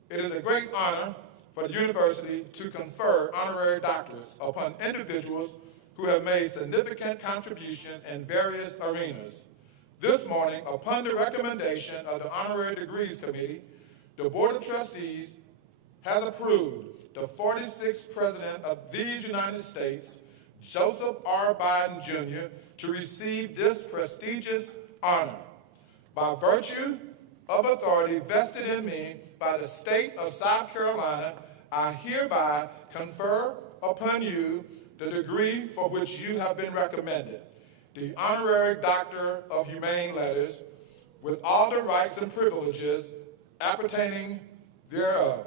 It is a great honor for the university to confer honorary doctorates upon individuals who have made significant contributions in various arenas. This morning, upon the recommendation of the Honorary Degrees Committee, the Board of Trustees has approved the 46th President of these United States, Joseph R. Biden, Jr., to receive this prestigious honor. By virtue of authority vested in me by the state of South Carolina, I hereby confer upon you the degree for which you have been recommended, the Honorary Doctor of Humane Letters, with all the rights and privileges appertaining thereof.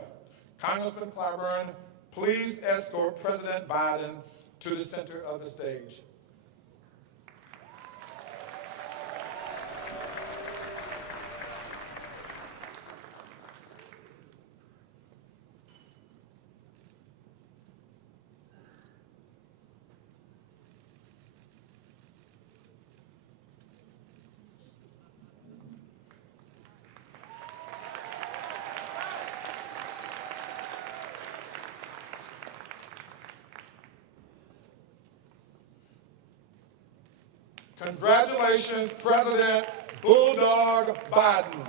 Congressman Clyburn, please escort President Biden to the center of the stage. Congratulations, President Bulldog Biden.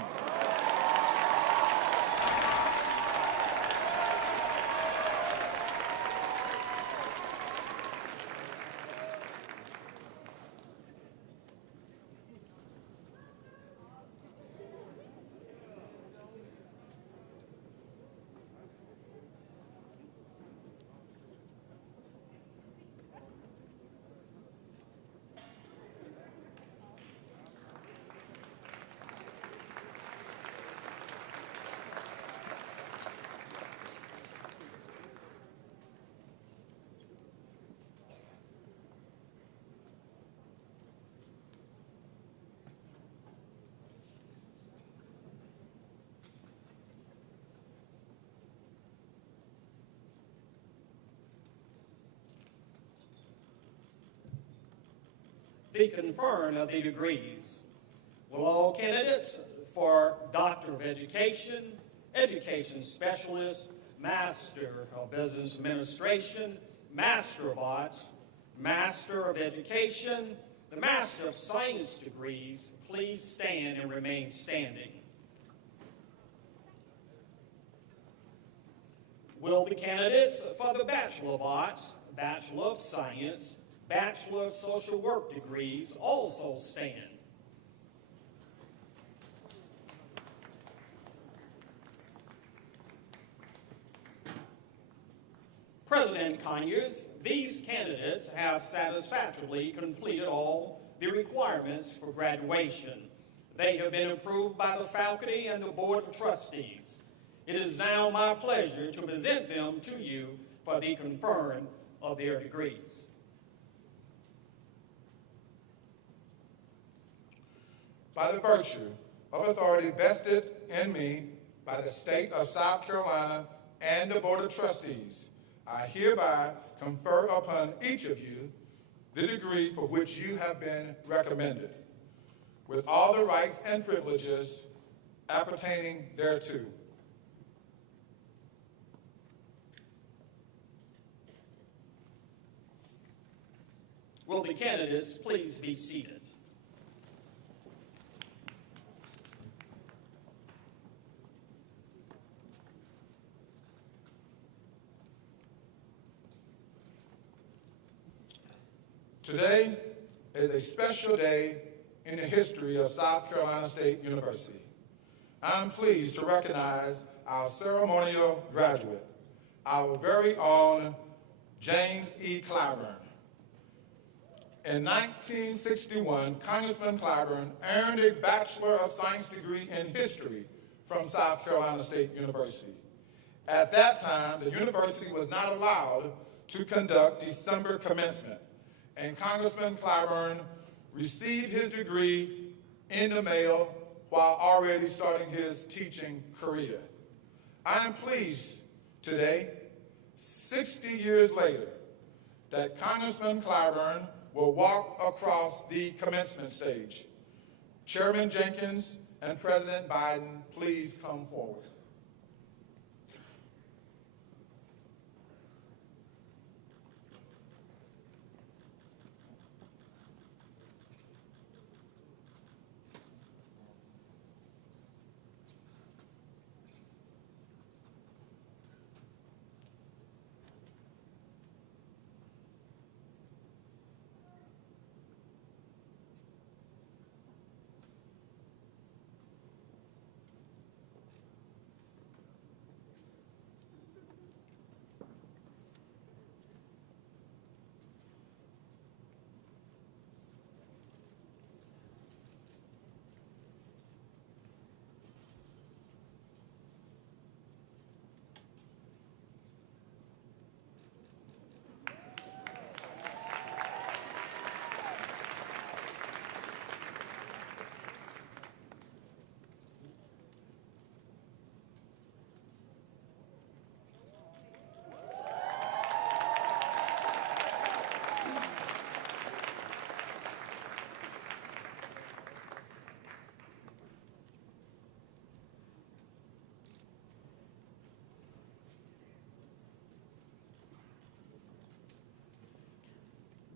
The conferring of the degrees. Will all candidates for Doctor of Education, Education Specialist, Master of Business Administration, Master of Arts, Master of Education, the Master of Science degrees, please stand and remain standing. Will the candidates for the Bachelor of Arts, Bachelor of Science, Bachelor of Social Work degrees also stand? President Conyers, these candidates have satisfactorily completed all the requirements for graduation. They have been approved by the faculty and the Board of Trustees. It is now my pleasure to present them to you for the conferring of their degrees. By the virtue of authority vested in me by the state of South Carolina and the Board of Trustees, I hereby confer upon each of you the degree for which you have been recommended, with all the rights and privileges appertaining thereto. Will the candidates please be seated? Today is a special day in the history of South Carolina State University. I'm pleased to recognize our ceremonial graduate, our very own James E. Clyburn. In 1961, Congressman Clyburn earned a Bachelor of Science degree in history from South Carolina State University. At that time, the university was not allowed to conduct December commencement, and Congressman Clyburn received his degree in the mail while already starting his teaching career. I am pleased today, 60 years later, that Congressman Clyburn will walk across the commencement stage. Chairman Jenkins and President Biden, please come forward.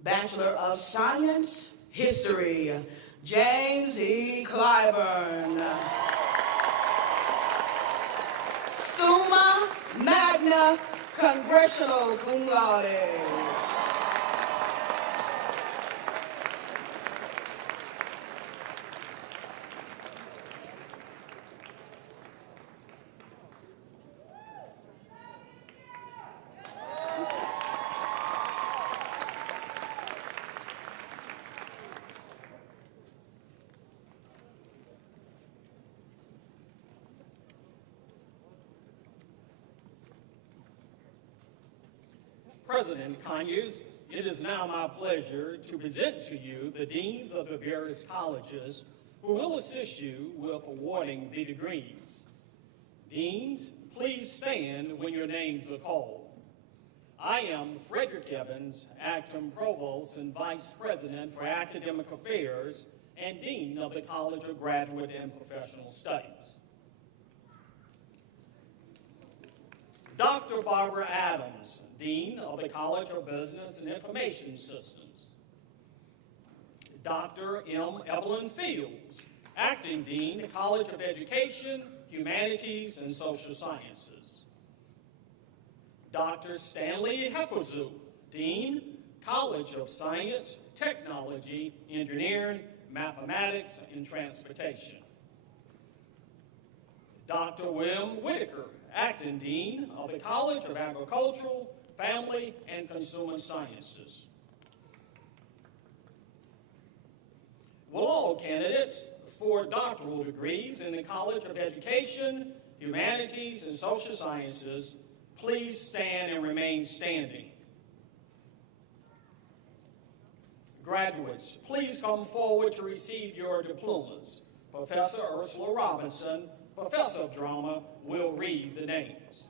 Bachelor of Science, History, James E. Clyburn. Summa Magna Congressional Cum Laude. President Conyers, it is now my pleasure to present to you the deans of the various colleges who will assist you with awarding the degrees. Deans, please stand when your names are called. I am Frederick Evans, Acting Provost and Vice President for Academic Affairs and Dean of the College of Graduate and Professional Studies. Dr. Barbara Adams, Dean of the College of Business and Information Systems. Dr. M. Evelyn Fields, Acting Dean, College of Education, Humanities, and Social Sciences. Dr. Stanley Heckelzu, Dean, College of Science, Technology, Engineering, Mathematics, and Transportation. Dr. William Whitaker, Acting Dean of the College of Agricultural, Family, and Consumer Sciences. Will all candidates for doctoral degrees in the College of Education, Humanities, and Social Sciences please stand and remain standing? Graduates, please come forward to receive your diplomas. Professor Ursula Robinson, Professor of Drama, will read the names.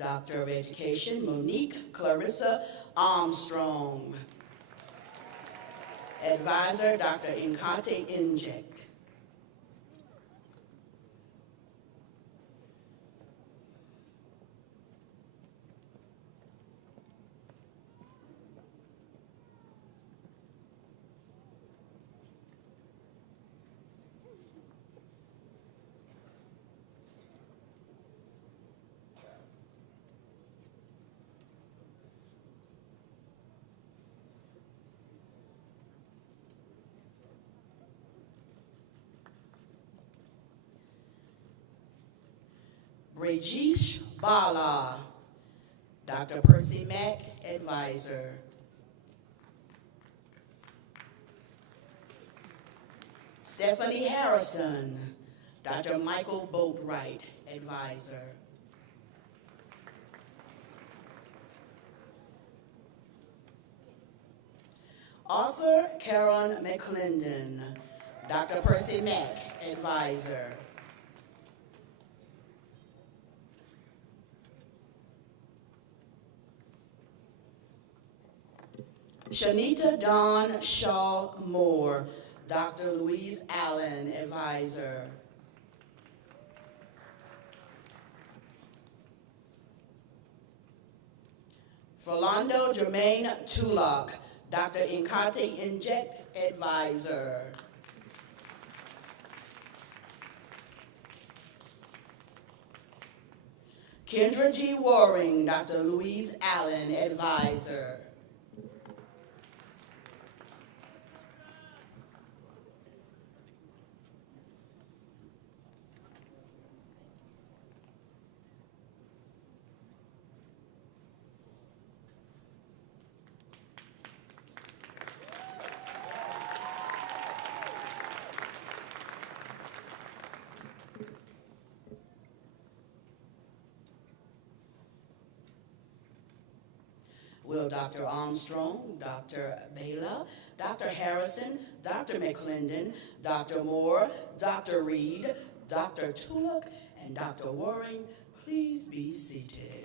Doctor of Education, Monique Clarissa Armstrong. Advisor, Dr. Inkate Inject. Rajesh Bala, Dr. Percy Mack, Advisor. Stephanie Harrison, Dr. Michael Boatwright, Advisor. Author Karen McClendon, Dr. Percy Mack, Advisor. Shanita Dawn Shaw Moore, Dr. Louise Allen, Advisor. Philando Jermaine Tullock, Dr. Inkate Inject, Advisor. Kendra G. Waring, Dr. Louise Allen, Advisor. Will Dr. Armstrong, Dr. Bela, Dr. Harrison, Dr. McClendon, Dr. Moore, Dr. Reed, Dr. Tullock, and Dr. Waring please be seated?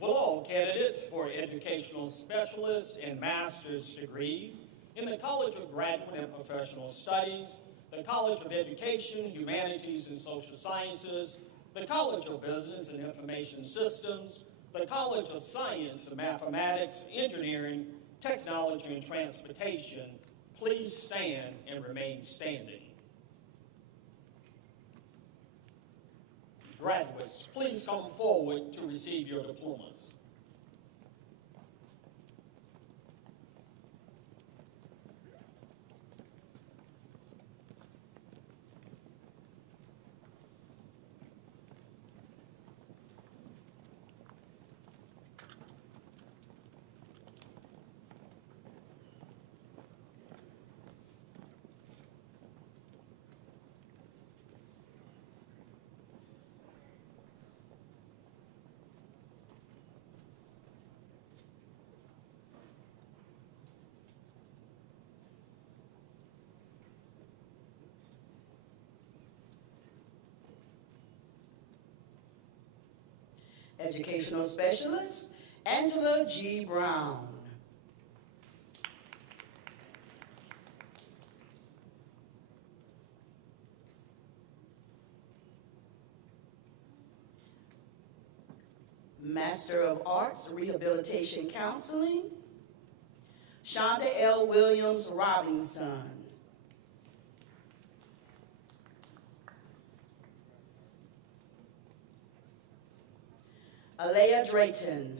Will all candidates for educational specialists and master's degrees in the College of Graduate and Professional Studies, the College of Education, Humanities and Social Sciences, the College of Business and Information Systems, the College of Science and Mathematics, Engineering, Technology and Transportation, please stand and remain standing. Graduates, please come forward to receive your diplomas. Educational Specialist, Angela G. Brown. Master of Arts, Rehabilitation Counseling, Shonda L. Williams Robinson. Alea Drayton.